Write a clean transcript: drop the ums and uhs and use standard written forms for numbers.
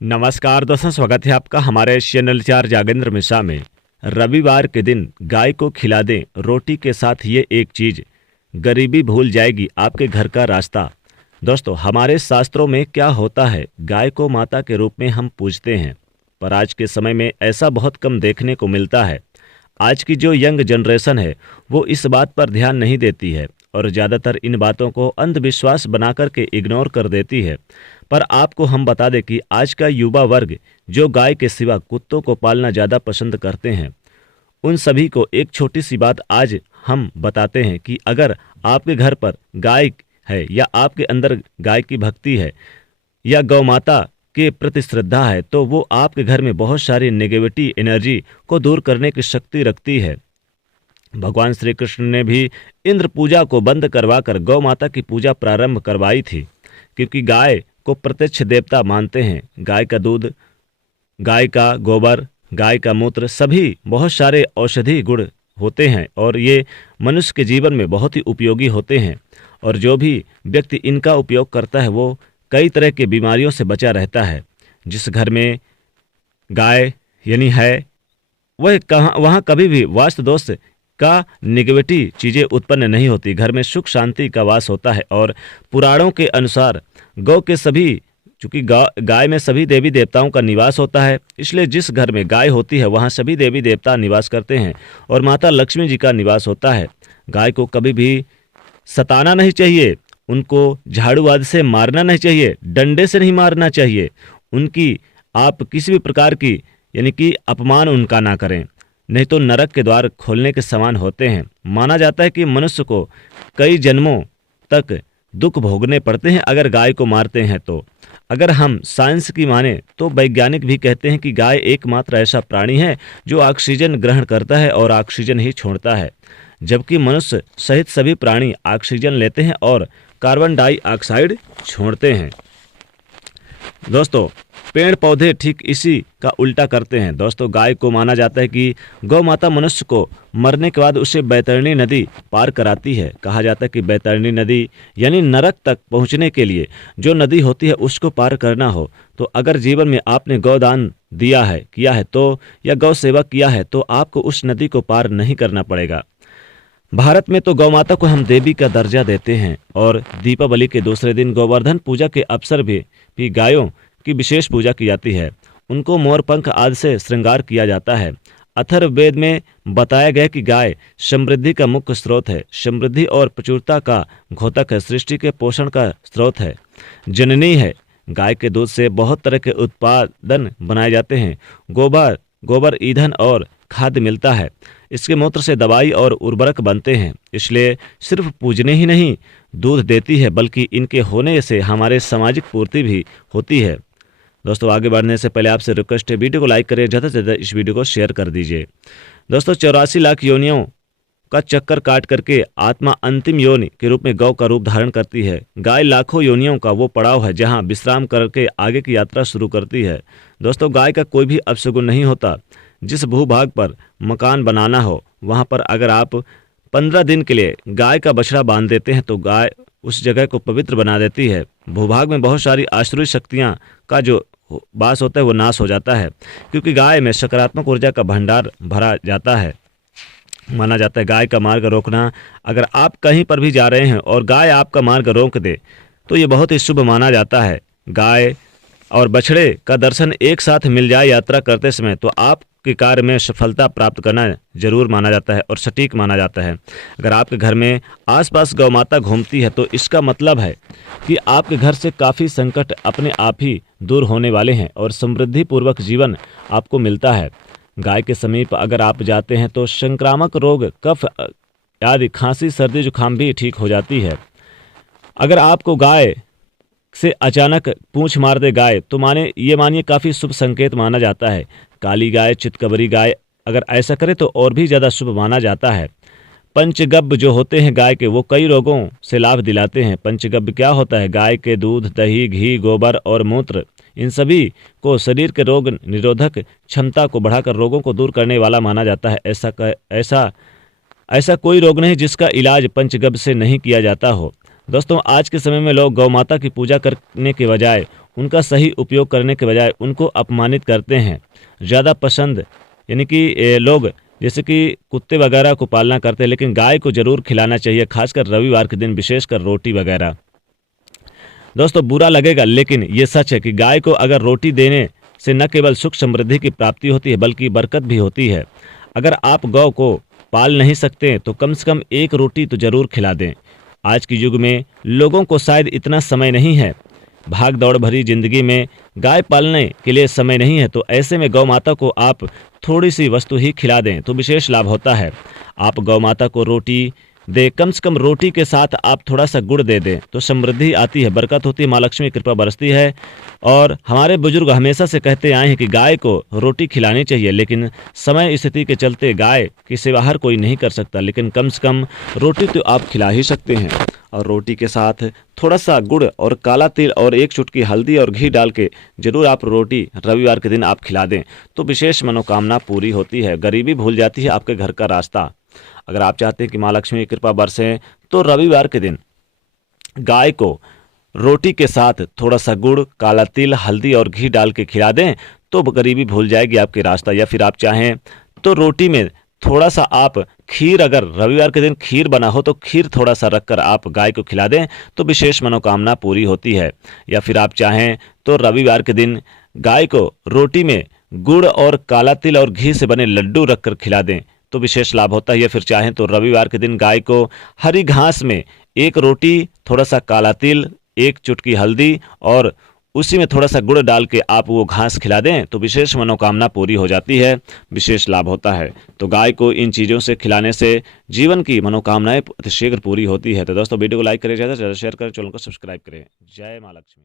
नमस्कार दोस्तों, स्वागत है आपका हमारे चैनल चार जागेंद्र मिश्रा में। रविवार के दिन गाय को खिला दें रोटी के साथ ये एक चीज, गरीबी भूल जाएगी आपके घर का रास्ता। दोस्तों, हमारे शास्त्रों में क्या होता है, गाय को माता के रूप में हम पूजते हैं, पर आज के समय में ऐसा बहुत कम देखने को मिलता है। आज की जो यंग जनरेशन है वो इस बात पर ध्यान नहीं देती है और ज़्यादातर इन बातों को अंधविश्वास बना करके इग्नोर कर देती है। पर आपको हम बता दें कि आज का युवा वर्ग जो गाय के सिवा कुत्तों को पालना ज़्यादा पसंद करते हैं, उन सभी को एक छोटी सी बात आज हम बताते हैं कि अगर आपके घर पर गाय है या आपके अंदर गाय की भक्ति है या गौ माता के प्रति श्रद्धा है, तो वो आपके घर में बहुत सारी नेगेटिविटी एनर्जी को दूर करने की शक्ति रखती है। भगवान श्री कृष्ण ने भी इंद्र पूजा को बंद करवाकर गौ माता की पूजा प्रारंभ करवाई थी, क्योंकि गाय को प्रत्यक्ष देवता मानते हैं। गाय का दूध, गाय का गोबर, गाय का मूत्र सभी बहुत सारे औषधि गुण होते हैं और ये मनुष्य के जीवन में बहुत ही उपयोगी होते हैं। और जो भी व्यक्ति इनका उपयोग करता है वो कई तरह की बीमारियों से बचा रहता है। जिस घर में गाय यानी है वह वहाँ कभी भी वास्तु दोष का निगेटिव चीज़ें उत्पन्न नहीं होती। घर में सुख शांति का वास होता है। और पुराणों के अनुसार गौ के सभी, चूँकि गाय में सभी देवी देवताओं का निवास होता है, इसलिए जिस घर में गाय होती है वहाँ सभी देवी देवता निवास करते हैं और माता लक्ष्मी जी का निवास होता है। गाय को कभी भी सताना नहीं चाहिए, उनको झाड़ू आदि से मारना नहीं चाहिए, डंडे से नहीं मारना चाहिए। उनकी आप किसी भी प्रकार की यानी कि अपमान उनका ना करें, नहीं तो नरक के द्वार खोलने के समान होते हैं। माना जाता है कि मनुष्य को कई जन्मों तक दुख भोगने पड़ते हैं अगर गाय को मारते हैं तो। अगर हम साइंस की माने तो वैज्ञानिक भी कहते हैं कि गाय एकमात्र ऐसा प्राणी है जो ऑक्सीजन ग्रहण करता है और ऑक्सीजन ही छोड़ता है, जबकि मनुष्य सहित सभी प्राणी ऑक्सीजन लेते हैं और कार्बन डाइऑक्साइड छोड़ते हैं। दोस्तों, पेड़ पौधे ठीक इसी का उल्टा करते हैं। दोस्तों, गाय को माना जाता है कि गौ माता मनुष्य को मरने के बाद उसे बैतरणी नदी पार कराती है। कहा जाता है कि बैतरणी नदी यानी नरक तक पहुंचने के लिए जो नदी होती है उसको पार करना हो तो अगर जीवन में आपने गौदान किया है तो या गौ सेवा किया है तो आपको उस नदी को पार नहीं करना पड़ेगा। भारत में तो गौ माता को हम देवी का दर्जा देते हैं और दीपावली के दूसरे दिन गोवर्धन पूजा के अवसर भी गायों की विशेष पूजा की जाती है। उनको मोर पंख आदि से श्रृंगार किया जाता है। अथर्ववेद में बताया गया कि गाय समृद्धि का मुख्य स्रोत है, समृद्धि और प्रचुरता का घोतक है, सृष्टि के पोषण का स्रोत है, जननी है। गाय के दूध से बहुत तरह के उत्पादन बनाए जाते हैं। गोबर ईंधन और खाद्य मिलता है। इसके मूत्र से दवाई और उर्वरक बनते हैं। इसलिए सिर्फ पूजने ही नहीं दूध देती है बल्कि इनके होने से हमारे सामाजिक पूर्ति भी होती है। दोस्तों, आगे बढ़ने से पहले आपसे रिक्वेस्ट है, वीडियो को लाइक करिए, ज़्यादा से ज़्यादा इस वीडियो को शेयर कर दीजिए। दोस्तों, 84 लाख योनियों का चक्कर काट करके आत्मा अंतिम योनि के रूप में गौ का रूप धारण करती है। गाय लाखों योनियों का वो पड़ाव है जहां विश्राम करके आगे की यात्रा शुरू करती है। दोस्तों, गाय का कोई भी अपशगुन नहीं होता। जिस भूभाग पर मकान बनाना हो वहां पर अगर आप 15 दिन के लिए गाय का बछड़ा बांध देते हैं तो गाय उस जगह को पवित्र बना देती है। भूभाग में बहुत सारी आसुरी शक्तियां का जो वास होता है वो नाश हो जाता है, क्योंकि गाय में सकारात्मक ऊर्जा का भंडार भरा जाता है। माना जाता है गाय का मार्ग रोकना, अगर आप कहीं पर भी जा रहे हैं और गाय आपका मार्ग रोक दे तो ये बहुत ही शुभ माना जाता है। गाय और बछड़े का दर्शन एक साथ मिल जाए यात्रा करते समय तो आपके कार्य में सफलता प्राप्त करना जरूर माना जाता है और सटीक माना जाता है। अगर आपके घर में आसपास गौ माता घूमती है तो इसका मतलब है कि आपके घर से काफ़ी संकट अपने आप ही दूर होने वाले हैं और समृद्धि पूर्वक जीवन आपको मिलता है। गाय के समीप अगर आप जाते हैं तो संक्रामक रोग, कफ आदि, खांसी, सर्दी, जुकाम भी ठीक हो जाती है। अगर आपको गाय से अचानक पूंछ मार दे गाय तो मानिए काफ़ी शुभ संकेत माना जाता है। काली गाय, चितकबरी गाय अगर ऐसा करे तो और भी ज़्यादा शुभ माना जाता है। पंचगव्य जो होते हैं गाय के वो कई रोगों से लाभ दिलाते हैं। पंचगव्य क्या होता है? गाय के दूध, दही, घी, गोबर और मूत्र, इन सभी को शरीर के रोग निरोधक क्षमता को बढ़ाकर रोगों को दूर करने वाला माना जाता है। ऐसा कोई रोग नहीं जिसका इलाज पंचगव्य से नहीं किया जाता हो। दोस्तों, आज के समय में लोग गौ माता की पूजा करने के बजाय उनका सही उपयोग करने के बजाय उनको अपमानित करते हैं। ज़्यादा पसंद यानी कि लोग जैसे कि कुत्ते वगैरह को पालना करते हैं, लेकिन गाय को ज़रूर खिलाना चाहिए, खासकर रविवार के दिन, विशेषकर रोटी वगैरह। दोस्तों बुरा लगेगा, लेकिन ये सच है कि गाय को अगर रोटी देने से न केवल सुख समृद्धि की प्राप्ति होती है बल्कि बरकत भी होती है। अगर आप गौ को पाल नहीं सकते तो कम से कम एक रोटी तो ज़रूर खिला दें। आज के युग में लोगों को शायद इतना समय नहीं है, भाग दौड़ भरी जिंदगी में गाय पालने के लिए समय नहीं है, तो ऐसे में गौ माता को आप थोड़ी सी वस्तु ही खिला दें तो विशेष लाभ होता है। आप गौ माता को रोटी दे, कम से कम रोटी के साथ आप थोड़ा सा गुड़ दे दें तो समृद्धि आती है, बरकत होती है, माँ लक्ष्मी की कृपा बरसती है। और हमारे बुजुर्ग हमेशा से कहते आए हैं कि गाय को रोटी खिलानी चाहिए, लेकिन समय स्थिति के चलते गाय की सेवा हर कोई नहीं कर सकता, लेकिन कम से कम रोटी तो आप खिला ही सकते हैं। और रोटी के साथ थोड़ा सा गुड़ और काला तिल और एक चुटकी हल्दी और घी डाल के जरूर आप रोटी रविवार के दिन आप खिला दें तो विशेष मनोकामना पूरी होती है, गरीबी भूल जाती है आपके घर का रास्ता। अगर आप चाहते हैं कि माँ लक्ष्मी की कृपा बरसे तो रविवार के दिन गाय को रोटी के साथ थोड़ा सा गुड़, काला तिल, हल्दी और घी डाल के खिला दें तो गरीबी भूल जाएगी आपके रास्ता। या फिर आप चाहें तो रोटी में थोड़ा सा आप खीर, अगर रविवार के दिन खीर बना हो तो खीर थोड़ा सा रखकर आप गाय को खिला दें तो विशेष मनोकामना पूरी होती है। या फिर आप चाहें तो रविवार के दिन गाय को रोटी में गुड़ और काला तिल और घी से बने लड्डू रखकर खिला दें तो विशेष लाभ होता है। या फिर चाहें तो रविवार के दिन गाय को हरी घास में एक रोटी, थोड़ा सा काला तिल, एक चुटकी हल्दी और उसी में थोड़ा सा गुड़ डाल के आप वो घास खिला दें तो विशेष मनोकामना पूरी हो जाती है, विशेष लाभ होता है। तो गाय को इन चीज़ों से खिलाने से जीवन की मनोकामनाएं शीघ्र पूरी होती है। तो दोस्तों वीडियो को लाइक करें, ज़्यादा से ज़्यादा शेयर करें, चैनल को सब्सक्राइब करें। जय माँ लक्ष्मी।